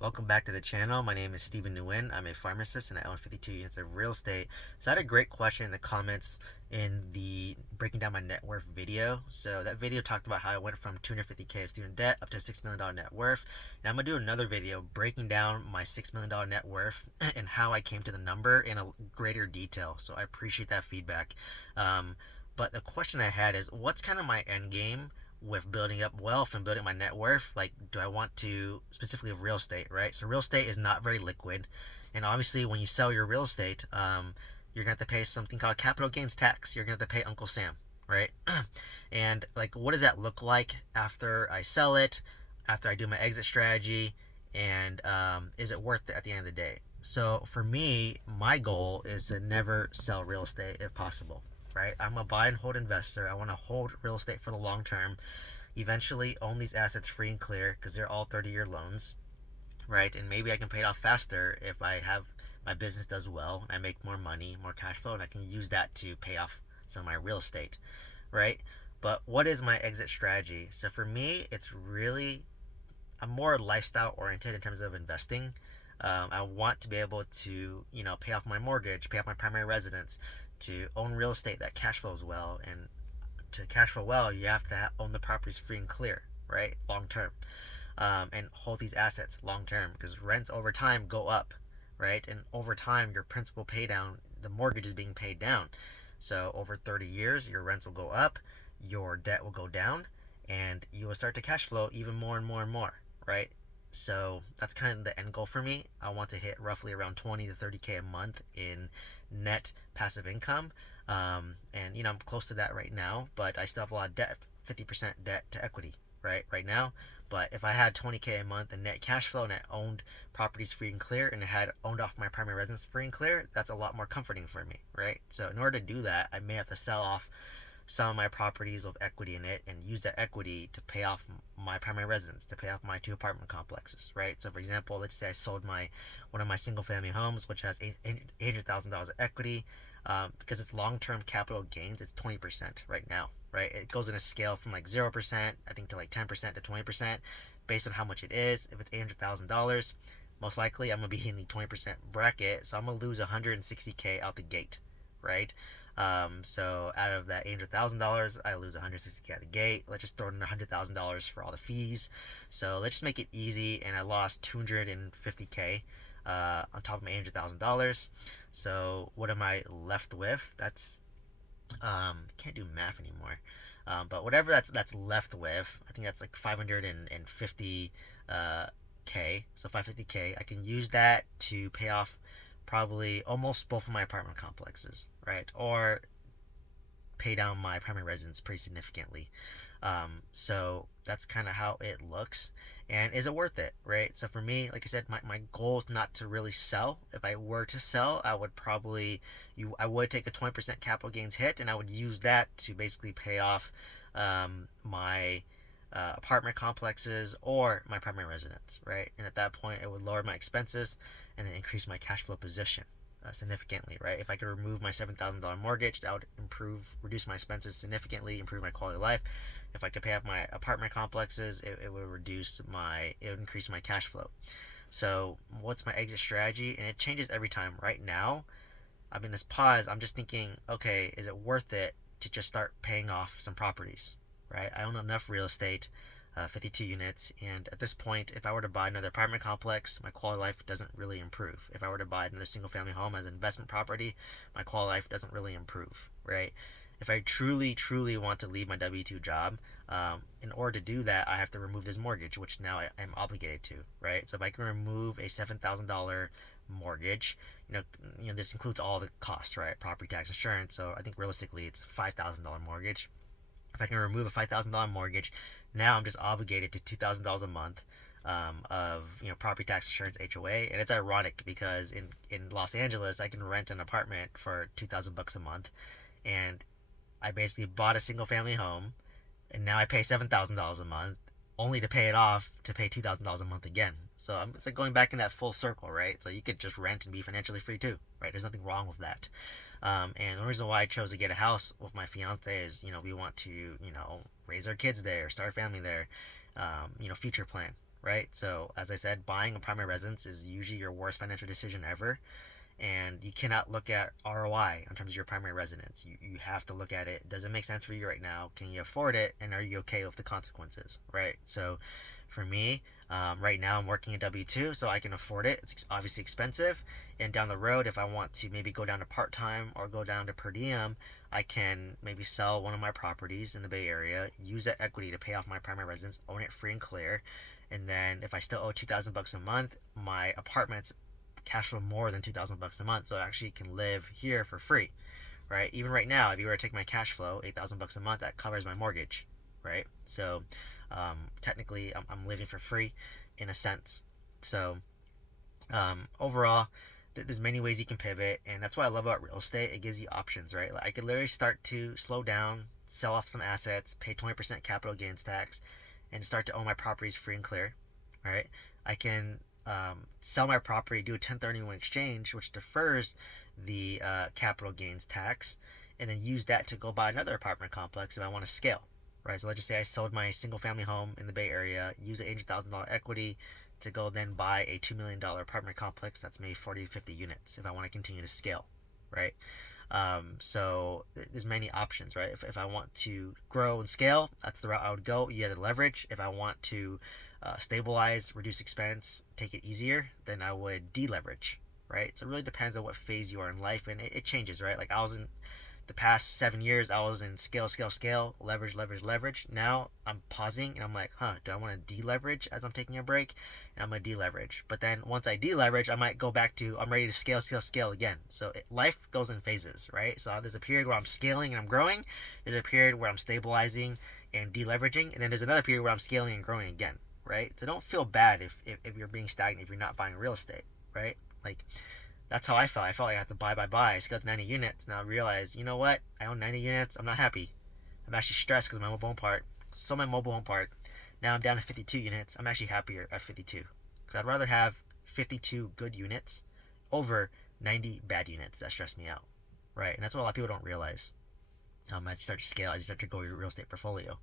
Welcome back to the channel. My name is Stephen Nguyen. I'm a pharmacist and I own 52 units of real estate. So I had a great question in the comments in the breaking down my net worth video. So that video talked about how I went from 250K of student debt up to $6 million net worth. Now I'm going to do another video breaking down my $6 million net worth and how I came to the number in a greater detail. So I appreciate that feedback. But the question I had is, what's kind of my end game with building up wealth and building my net worth? Like, do I want to, specifically of real estate, right? So real estate is not very liquid, and obviously when you sell your real estate, you're going to have to pay something called capital gains tax. You're going to have to pay Uncle Sam, right? And like, what does that look like after I sell it, after I do my exit strategy, and is it worth it at the end of the day? So for me, my goal is to never sell real estate if possible, right? I'm a buy and hold investor. I want to hold real estate for the long term, eventually own these assets free and clear because they're all 30-year loans, right? And maybe I can pay it off faster if I have my business does well and I make more money, more cash flow, and I can use that to pay off some of my real estate, right? But what is my exit strategy? So for me, it's really, I'm more lifestyle oriented in terms of investing. I want to be able to, pay off my mortgage, pay off my primary residence, to own real estate that cash flows well. And to cash flow well, you have to own the properties free and clear, right? Long term, and hold these assets long term because rents over time go up, right? And over time, your principal pay down, the mortgage is being paid down. So over 30 years, your rents will go up, your debt will go down, and you will start to cash flow even more and more and more, right? So that's kind of the end goal for me. I want to hit roughly around 20 to 30K a month in net passive income. And I'm close to that right now, but I still have a lot of debt, 50% debt to equity, right now. But if I had 20K a month in net cash flow and I owned properties free and clear and I had owned off my primary residence free and clear, that's a lot more comforting for me, right? So in order to do that, I may have to sell off some of my properties with equity in it and use that equity to pay off my primary residence, to pay off my 2 apartment complexes, right? So for example, let's say I sold one of my single family homes, which has $800,000 of equity. Because it's long-term capital gains, it's 20% right now, right? It goes in a scale from like 0%, I think, to like 10% to 20% based on how much it is. If it's $800,000, most likely I'm gonna be in the 20% bracket, so I'm gonna lose 160K out the gate, right? So out of that $800,000, I lose 160K out the gate. Let's just throw in $100,000 for all the fees. So let's just make it easy, and I lost 250K on top of my $800,000. So what am I left with? That's can't do math anymore. But whatever that's left with, I think that's like 550 K. So 550K, I can use that to pay off probably almost both of my apartment complexes, right? Or pay down my primary residence pretty significantly. So that's kind of how it looks. And is it worth it, right? So for me, like I said, my goal is not to really sell. If I were to sell, I would I would take a 20% capital gains hit, and I would use that to basically pay off my apartment complexes or my primary residence, right? And at that point, it would lower my expenses and then increase my cash flow position significantly, right? If I could remove my $7,000 mortgage, that would reduce my expenses significantly, improve my quality of life. If I could pay off my apartment complexes, it would increase my cash flow. So what's my exit strategy? And it changes every time. Right now, I'm in this pause. I'm just thinking, okay, is it worth it to just start paying off some properties, right? I own enough real estate, 52 units, and at this point, if I were to buy another apartment complex, my quality of life doesn't really improve. If I were to buy another single family home as an investment property, my quality of life doesn't really improve, right? If I truly, truly want to leave my W-2 job, in order to do that, I have to remove this mortgage, which now I'm obligated to, right? So if I can remove a $7,000 mortgage, this includes all the costs, right? Property tax, insurance. So I think realistically, it's $5,000 mortgage. If I can remove a $5,000 mortgage, now I'm just obligated to $2,000 a month of property tax, insurance, HOA. And it's ironic because in Los Angeles, I can rent an apartment for $2,000 a month, and I basically bought a single family home, and now I pay $7,000 a month only to pay it off to pay $2,000 a month again. So it's like going back in that full circle, right? So you could just rent and be financially free too, right? There's nothing wrong with that. And the reason why I chose to get a house with my fiance is, we want to, raise our kids there, start a family there, future plan, right? So as I said, buying a primary residence is usually your worst financial decision ever, and you cannot look at ROI in terms of your primary residence. You have to look at it. Does it make sense for you right now? Can you afford it? And are you okay with the consequences, right? So for me, right now I'm working a W-2, so I can afford it. It's obviously expensive. And down the road, if I want to maybe go down to part-time or go down to per diem, I can maybe sell one of my properties in the Bay Area, use that equity to pay off my primary residence, own it free and clear. And then if I still owe $2,000 a month, my apartment's cash flow more than $2,000 a month, so I actually can live here for free, right? Even right now, if you were to take my cash flow, $8,000 a month, that covers my mortgage, right? So technically, I'm living for free in a sense. So overall, there's many ways you can pivot, and that's what I love about real estate. It gives you options, right? Like I could literally start to slow down, sell off some assets, pay 20% capital gains tax, and start to own my properties free and clear, right? I can sell my property, do a 1031 exchange, which defers the capital gains tax, and then use that to go buy another apartment complex if I want to scale, right? So let's just say I sold my single family home in the Bay Area, use an $800,000 equity to go then buy a $2 million apartment complex that's maybe 40 to 50 units if I want to continue to scale, right? So there's many options, right? If I want to grow and scale, that's the route I would go. You have the leverage. If I want to stabilize, reduce expense, take it easier, then I would deleverage, right? So it really depends on what phase you are in life, and it changes, right? Like I was in the past 7 years, I was in scale, leverage, leverage, leverage. Now I'm pausing and I'm like, do I want to deleverage as I'm taking a break? And I'm going to deleverage. But then once I deleverage, I might go back to, I'm ready to scale again. So life goes in phases, right? So there's a period where I'm scaling and I'm growing. There's a period where I'm stabilizing and deleveraging. And then there's another period where I'm scaling and growing again, right? So don't feel bad if you're being stagnant, if you're not buying real estate, right? Like, that's how I felt. I felt like I had to buy. I scaled to 90 units. Now I realized, you know what? I own 90 units. I'm not happy. I'm actually stressed because my mobile home park. Sold my mobile home park. Now I'm down to 52 units. I'm actually happier at 52. Because I'd rather have 52 good units over 90 bad units that stress me out. Right? And that's what a lot of people don't realize. As you start to scale, as you start to grow your real estate portfolio.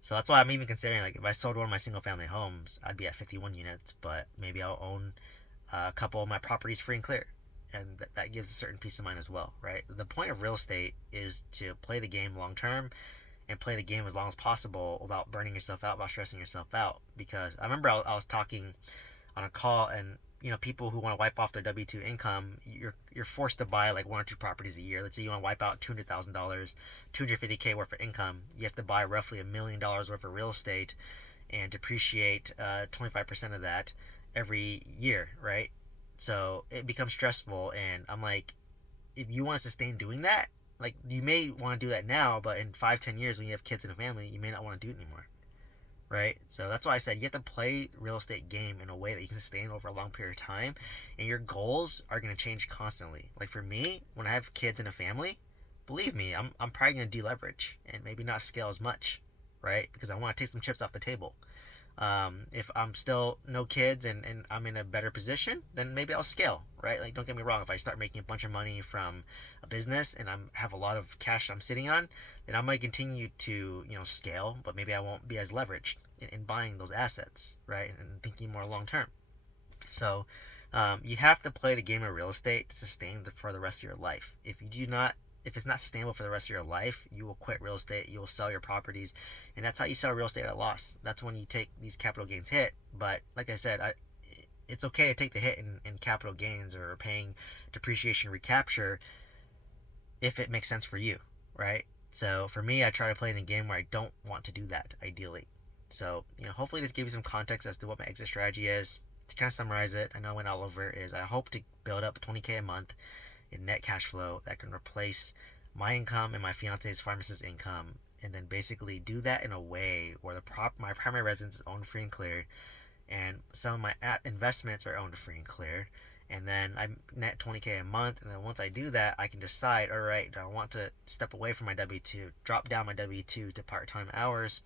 So that's why I'm even considering, like, if I sold one of my single family homes, I'd be at 51 units. But maybe I'll own a couple of my properties free and clear, and that gives a certain peace of mind as well, right? The point of real estate is to play the game long term and play the game as long as possible without burning yourself out, without stressing yourself out. Because I remember I was talking on a call, and people who want to wipe off their W-2 income, you're forced to buy like one or two properties a year. Let's say you want to wipe out $200,000, $250K worth of income. You have to buy roughly $1 million worth of real estate and depreciate 25% of that every year, right? So it becomes stressful, and I'm like, if you want to sustain doing that, like, you may want to do that now, but in 5-10 years when you have kids and a family, you may not want to do it anymore, right? So that's why I said you have to play real estate game in a way that you can sustain over a long period of time, and your goals are going to change constantly. Like for me, when I have kids and a family, believe me, I'm probably going to deleverage and maybe not scale as much, right? Because I want to take some chips off the table. If I'm still no kids and I'm in a better position, then maybe I'll scale, right? Like, don't get me wrong, if I start making a bunch of money from a business and have a lot of cash I'm sitting on, then I might continue to, scale, but maybe I won't be as leveraged in buying those assets, right? And thinking more long term. So, you have to play the game of real estate to sustain for the rest of your life. If it's not sustainable for the rest of your life, you will quit real estate, you will sell your properties, and that's how you sell real estate at a loss. That's when you take these capital gains hit. But like I said, it's okay to take the hit in capital gains or paying depreciation recapture if it makes sense for you, right? So for me, I try to play in a game where I don't want to do that, ideally. So, hopefully this gave you some context as to what my exit strategy is. To kind of summarize it, I know I went all over, is I hope to build up 20K a month in net cash flow that can replace my income and my fiance's pharmacist income, and then basically do that in a way where my primary residence is owned free and clear, and some of my investments are owned free and clear, and then I net 20K a month, and then once I do that, I can decide, all right, do I want to step away from my W-2, drop down my W-2 to part-time hours,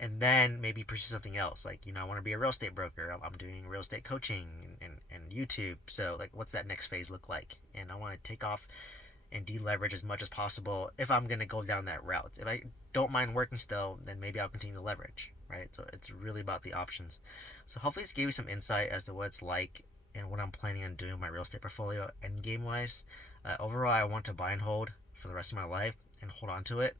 and then maybe pursue something else. Like, I want to be a real estate broker. I'm doing real estate coaching and YouTube. So, like, what's that next phase look like? And I want to take off and deleverage as much as possible if I'm going to go down that route. If I don't mind working still, then maybe I'll continue to leverage, right? So it's really about the options. So hopefully this gave you some insight as to what it's like and what I'm planning on doing with my real estate portfolio end game wise. Overall, I want to buy and hold for the rest of my life and hold on to it,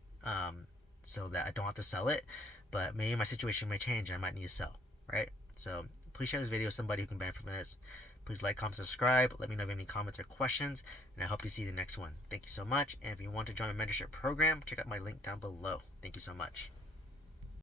so that I don't have to sell it. But maybe my situation may change and I might need to sell, right? So please share this video with somebody who can benefit from this. Please like, comment, subscribe. Let me know if you have any comments or questions, and I hope to see you in the next one. Thank you so much. And if you want to join my mentorship program, check out my link down below. Thank you so much.